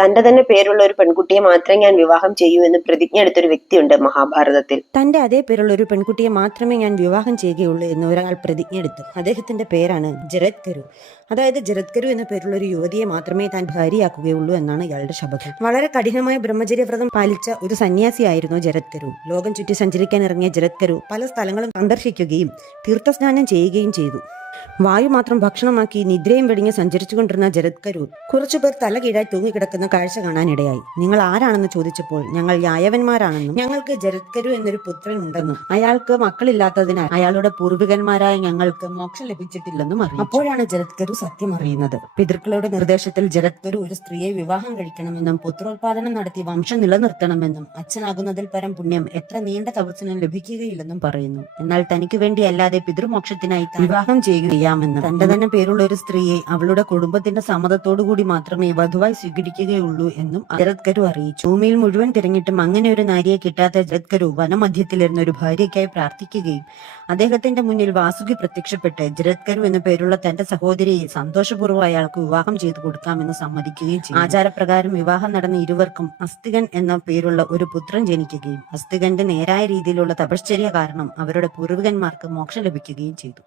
തന്റെ തന്നെ പേരുള്ള ഒരു പെൺകുട്ടിയെ മാത്രമേ ഞാൻ വിവാഹം ചെയ്യൂ എന്ന് പ്രതിജ്ഞ എടുത്തൊരു വ്യക്തിയുണ്ട് മഹാഭാരതത്തിൽ. തന്റെ അതേ പേരുള്ള ഒരു പെൺകുട്ടിയെ മാത്രമേ ഞാൻ വിവാഹം ചെയ്യുകയുള്ളൂ എന്ന് ഒരാൾ പ്രതിജ്ഞ എടുത്തു. അദ്ദേഹത്തിന്റെ പേരാണ് ജരത്കരു. അതായത് ജരത്കരു എന്ന പേരുള്ള ഒരു യുവതിയെ മാത്രമേ താൻ ഭാര്യയാക്കുകയുള്ളൂ എന്നാണ് ഇയാളുടെ ശപഥം. വളരെ കഠിനമായ ബ്രഹ്മചര്യവ്രതം പാലിച്ച ഒരു സന്യാസിയായിരുന്നു ജരത്കരു. ലോകം ചുറ്റി സഞ്ചരിക്കാൻ ഇറങ്ങിയ ജരത്കരു പല സ്ഥലങ്ങളും സന്ദർശിക്കുകയും തീർത്ഥസ്നാനം ചെയ്യുകയും ചെയ്തു. വായു മാത്രം ഭക്ഷണമാക്കി നിദ്രയും വെടിഞ്ഞ് സഞ്ചരിച്ചുകൊണ്ടിരുന്ന ജരത്കരു കുറച്ചുപേർ തല കീഴായി തൂങ്ങിക്കിടക്കുന്ന കാഴ്ച കാണാനിടയായി. നിങ്ങൾ ആരാണെന്ന് ചോദിച്ചപ്പോൾ ഞങ്ങൾ യായവന്മാരാണെന്നും ഞങ്ങൾക്ക് ജരത്കരു എന്നൊരു പുത്രൻ ഉണ്ടെന്നും അയാൾക്ക് മക്കളില്ലാത്തതിനാൽ അയാളുടെ പൂർവികന്മാരായ ഞങ്ങൾക്ക് മോക്ഷം ലഭിച്ചിട്ടില്ലെന്നും അറിയും. അപ്പോഴാണ് ജരത്കരു സത്യം അറിയുന്നത്. പിതൃക്കളുടെ നിർദ്ദേശത്തിൽ ജരത്കരു ഒരു സ്ത്രീയെ വിവാഹം കഴിക്കണമെന്നും പുത്രോത്പാദനം നടത്തി വംശം നിലനിർത്തണമെന്നും അച്ഛനാകുന്നതിൽ പരം പുണ്യം എത്ര നീണ്ട തപസ്സിനും ലഭിക്കുകയില്ലെന്നും പറയുന്നു. എന്നാൽ തനിക്ക് വേണ്ടി അല്ലാതെ പിതൃമോക്ഷത്തിനായി വിവാഹം ചെയ്യാമെന്നും തന്റെ തന്നെ പേരുള്ള ഒരു സ്ത്രീയെ അവളുടെ കുടുംബത്തിന്റെ സമ്മതത്തോടുകൂടി മാത്രമേ വധുവായി സ്വീകരിക്കുകയുള്ളൂ എന്നും ജരത്കരു അറിയിച്ചു. ഭൂമിയിൽ മുഴുവൻ തിരഞ്ഞിട്ടും അങ്ങനെ ഒരു നാരിയെ കിട്ടാത്ത ജരത്കരു വനമധ്യത്തിലിരുന്ന ഒരു ഭാര്യയ്ക്കായി പ്രാർത്ഥിക്കുകയും അദ്ദേഹത്തിന്റെ മുന്നിൽ വാസുകി പ്രത്യക്ഷപ്പെട്ട് ജരത്കരു എന്ന പേരുള്ള തന്റെ സഹോദരിയെ സന്തോഷപൂർവ്വം അയാൾക്ക് വിവാഹം ചെയ്തു കൊടുക്കാമെന്ന് സമ്മതിക്കുകയും ചെയ്തു. ആചാരപ്രകാരം വിവാഹം നടന്ന ഇരുവർക്കും അസ്തികൻ എന്ന പേരുള്ള ഒരു പുത്രൻ ജനിക്കുകയും അസ്തികന്റെ നേരായ രീതിയിലുള്ള തപശ്ചര്യ കാരണം അവരുടെ പൂർവികന്മാർക്ക് മോക്ഷം ലഭിക്കുകയും ചെയ്തു.